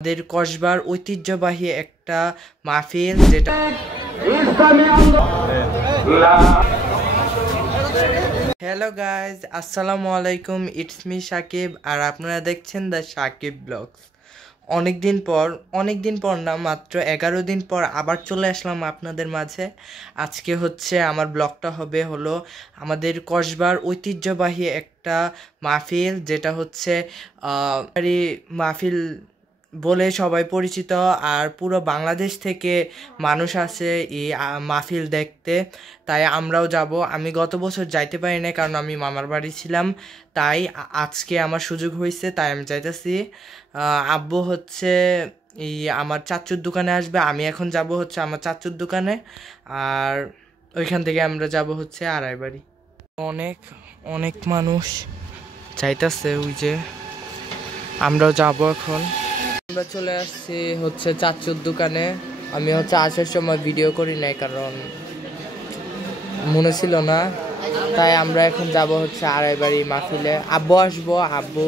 আমাদের কসবার ঐতিহ্যবাহী একটা মাহফিল, যেটা হ্যালো গাইজ, আসসালামু আলাইকুম। ইটস মি সাকিব, আর আপনারা দেখছেন দ্য সাকিব ব্লগস। অনেক দিন পর না, মাত্র 11 দিন পর আবার চলে আসলাম আপনাদের মাঝে। আজকে আমার ব্লগটা হলো আমাদের কসবার ঐতিহ্যবাহী একটা মাহফিল, যেটা মাহফিল বলে সবাই পরিচিত। আর পুরো বাংলাদেশ থেকে মানুষ আসে এই মাহফিল দেখতে, তাই আমরাও যাব। আমি গত বছর যাইতে পারি না, কারণ আমি মামার বাড়ি ছিলাম। তাই আজকে আমার সুযোগ হয়েছে, তাই আমি যাইতেছি। আব্বু এই আমার চাচুর দোকানে আসবে, আমি এখন যাব আমার চাচুর দোকানে। আর ওইখান থেকে আমরা যাব আড়াইবাড়ি। অনেক অনেক মানুষ যাইতেছে, ওই যে আমরাও যাব এখন। আমরা চলে আসছি চাচুর দোকানে। আমি আসার সময় ভিডিও করি নাই, কারণ মনে ছিল না। তাই আমরা এখন যাব আড়াইবাড়ি মাহফিলে। আব্বু আসবো, আব্বু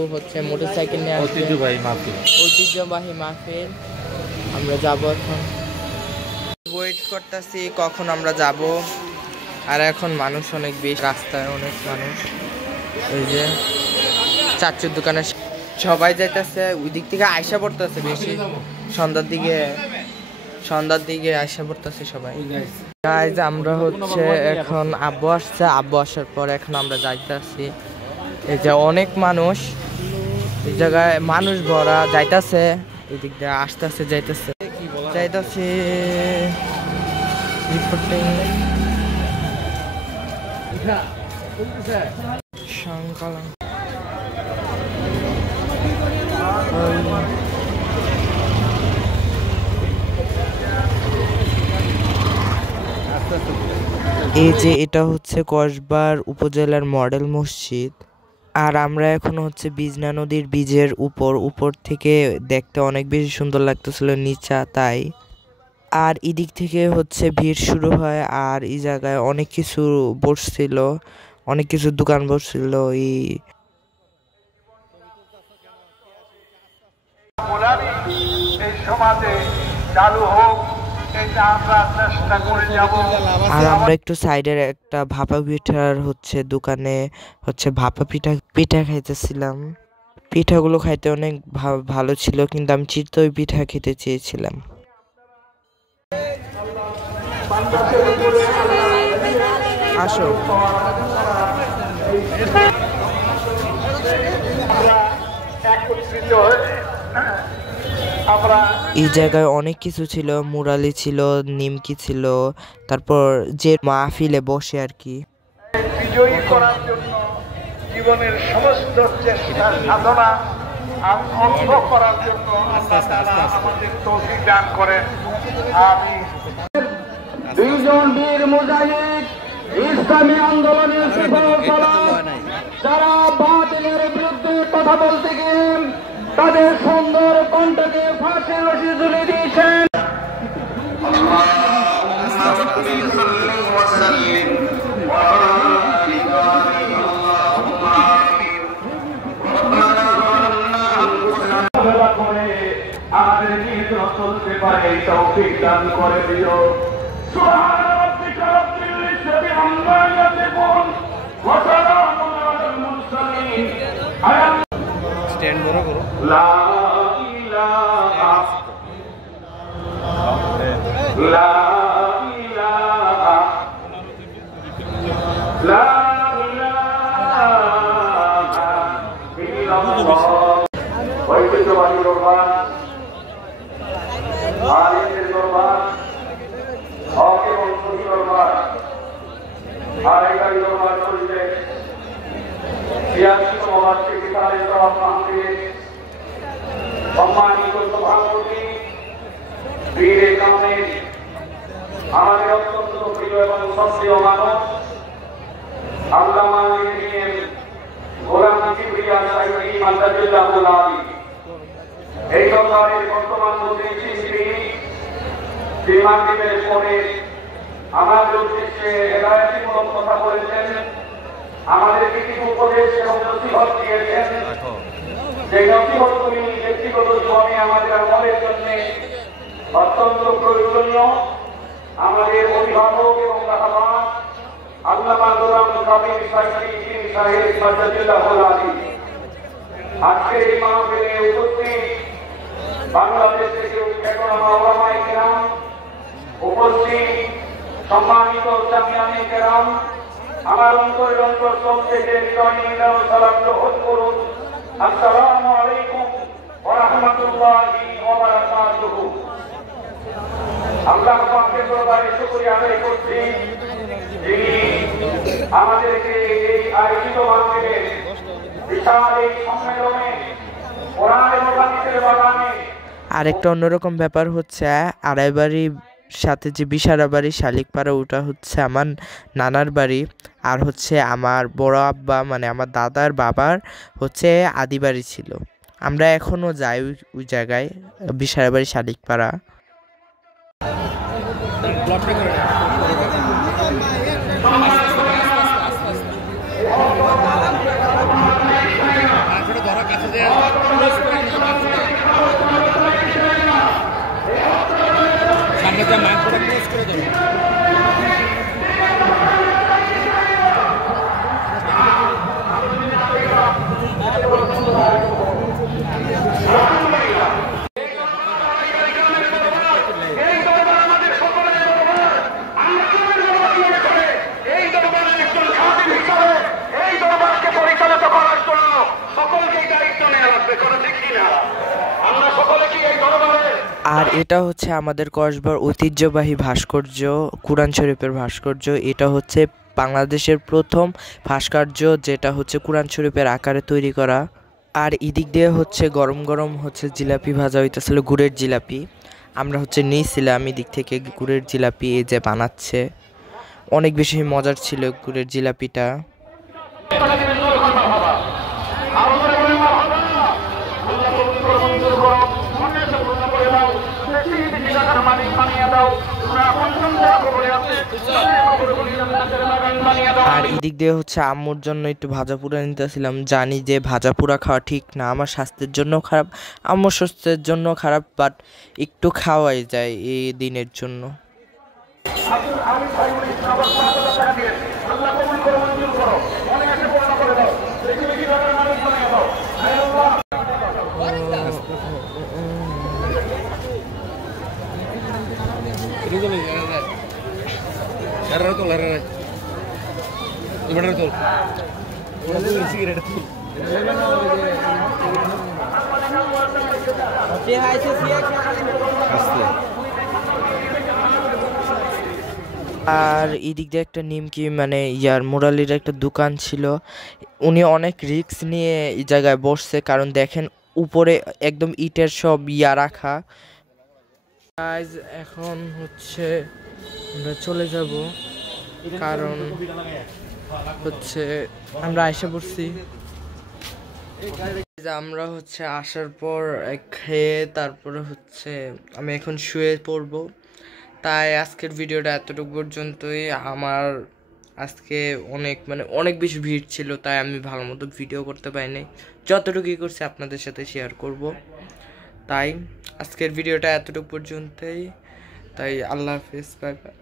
মোটরসাইকেল নিয়ে আসবে। ঐতিহ্যবাহী মাহফিল আমরা যাব এখন। ওয়েট করতেছি কখন আমরা যাব। আর এখন মানুষ অনেক বেশি, রাস্তায় অনেক মানুষ। ওই যে চাচুর দোকানে সবাই যাইতেছে, ওই দিক থেকে আয়সা পড়তেছে বেশি। সন্ধ্যার দিকে আয়সা পড়তেছে সবাই। গাইজ, আমরা এখন আব্বু আসছে, আব্বু আসার পর এখন আমরা যাইতেছি। এই যে অনেক মানুষ, এই জায়গায় মানুষ ভরা, যাইতেছে এই দিক দিয়ে, আসতেছে যাইতেছে। রিপোর্টিং সংকলন। এই যে এটা কসবার উপজেলার মডেল মসজিদ। আর আমরা এখন বিজনা নদীর ব্রিজের উপর থেকে দেখতে অনেক বেশি সুন্দর লাগতেছিল নিচা, তাই। আর এদিক থেকে ভিড় শুরু হয়। আর এই জায়গায় অনেক কিছু বসছিল, অনেক কিছু দোকান বসছিল। আর আমরা একটু সাইডের একটা ভাপা পিঠার দোকানে ভাপা পিঠা খাইতেছিলাম। পিঠাগুলো খাইতে অনেক ভালো ছিল, কিন্তু আমি চিতই পিঠা খেতে চেয়েছিলাম। আসো। এই জায়গায় অনেক কিছু ছিল, মুরালি ছিল, নিমকি ছিল, তারপর যে মাহফিলে বসে আর কি। বিজয়ী করার জন্য জীবনের সমস্ত চেষ্টা সাধনা অর্থ করার জন্য আল্লাহ তাআলা আমাদের তৌফিক দান করেন। আমিন। দুইজন বীর মুজাহিদ ইসলামী আন্দোলনের যারা বাতিলের বিরুদ্ধে কথা বলতে গিয়ে তাদের সুন্দর কণ্ঠকে ফাঁসে রশি ঝুলিয়ে দিয়েছেন। আমাদের নিয়ন্ত্রণ চলতে পারে, তৌফিক দান করে দিও। স্ট্যান্ড বড় করো। লা ইলাহা লা ইলাহা লা ইলাহা ইল্লাল্লাহ। ঐতিহ্যবাহী দরবার, আলিমের দরবার, হক এবং সহি দরবার, আড়াইবাড়ি দরবার চলছে। ৮৬তম বার্ষিকী তাদের তরফ মাহফিল সম্মানিত সভাপতি বীর কামেল, আমাদের অত্যন্ত প্রিয় এবং শ্রদ্ধেয় মানুষ আল্লামা ইমাম গোলাম কিবরিয়া সাইয়্যিদ মাদ্দাজিল্লাহুল আলী, এই সরকারের বর্তমান মন্ত্রী তিনি মাহফিলের পরে আমাদের উদ্দেশ্যে হেদায়েতমূলক কথা বলেছেন, আমাদের কিছু উপদেশ এবং নসিহত দিয়েছেন। যে নথিপত্রগুলি ব্যক্তিগত জীবনে আমাদের আমলের জন্য অত্যন্ত প্রয়োজনীয়। আমাদের অভিভাবক এবং রাহবার আল্লামা গোলাম কাবির সাহেব মাদ্দাজিল্লাহুল আলী আজকের এই মাহফিলে উপস্থিত বাংলাদেশ থেকে খ্যাতনামা ওলামায়ে কেরাম, উপস্থিত সম্মানিত জামিয়ানে কেরাম, আমার অন্তরের অন্তরস্থল থেকে হৃদয় নিবেদন সালাম গ্রহণ করুন। আসসালামু আলাইকুম ওয়া রাহমাতুল্লাহি ওয়া বারাকাতুহু। আল্লাহ পাকের দরবারে শুকরিয়া আদায় করছি, যিনি আমাদেরকে এই আয়োজিত মাহফিলে বিশাল এই সম্মেলনে কোরআন এবং হাদিসের বাগানে আরেকটা অন্যরকম ব্যাপার হচ্ছে আড়াইবাড়ি সাথে যে বিশারা বাড়ি শালিকপাড়া, ওটা হচ্ছে আমার নানার বাড়ি। আর হচ্ছে আমার বড় আব্বা মানে আমার দাদার বাবার হচ্ছে আদি বাড়ি ছিল। আমরা এখনও যাই ওই জায়গায়, বিশারা বাড়ি শালিকপাড়া। আর এটা হচ্ছে আমাদের কসবার ঐতিহ্যবাহী ভাস্কর্য, কুরআন শরীফের ভাস্কর্য। এটা হচ্ছে বাংলাদেশের প্রথম ভাস্কর্য, যেটা হচ্ছে কুরআন শরীফের আকারে তৈরি করা। আর এদিক দিয়ে হচ্ছে গরম গরম হচ্ছে জিলাপি ভাজা হইতেছিল, গুড়ের জিলাপি। আমরা হচ্ছে নিয়েছিলাম এদিক থেকে গুড়ের জিলাপি, এই যে বানাচ্ছে। অনেক বেশি মজার ছিল গুড়ের জিলাপিটা। আর এদিক দিয়ে হচ্ছে আম্মুর জন্য একটু ভাজা পোড়া নিতেছিলাম। জানি যে ভাজা পোড়া খাওয়া ঠিক না, আমার স্বাস্থ্যের জন্য খারাপ, আম্মুর স্বাস্থ্যের জন্য খারাপ, বাট একটু খাওয়াই যায় এই দিনের জন্য। আর এদিক দিয়ে একটা নিমকি মানে মুরালির একটা দোকান ছিল। উনি অনেক রিস্ক নিয়ে এই জায়গায় বসছে, কারণ দেখেন উপরে একদম ইটের সব রাখা। এখন হচ্ছে আমরা চলে যাব, কারণ হচ্ছে আমরা এসে পড়ছি। আমরা হচ্ছে আসার পর খেয়ে তারপরে হচ্ছে আমি এখন শুয়ে পড়বো। তাই আজকের ভিডিওটা এতটুকু পর্যন্তই। আমার আজকে অনেক বেশি ভিড় ছিল, তাই আমি ভালো মতো ভিডিও করতে পারিনি। যতটুকুই করছি আপনাদের সাথে শেয়ার করব। তাই আজকের ভিডিওটা এতটুকু পর্যন্তই। তাই আল্লাহ হাফেজ, বাই বাই।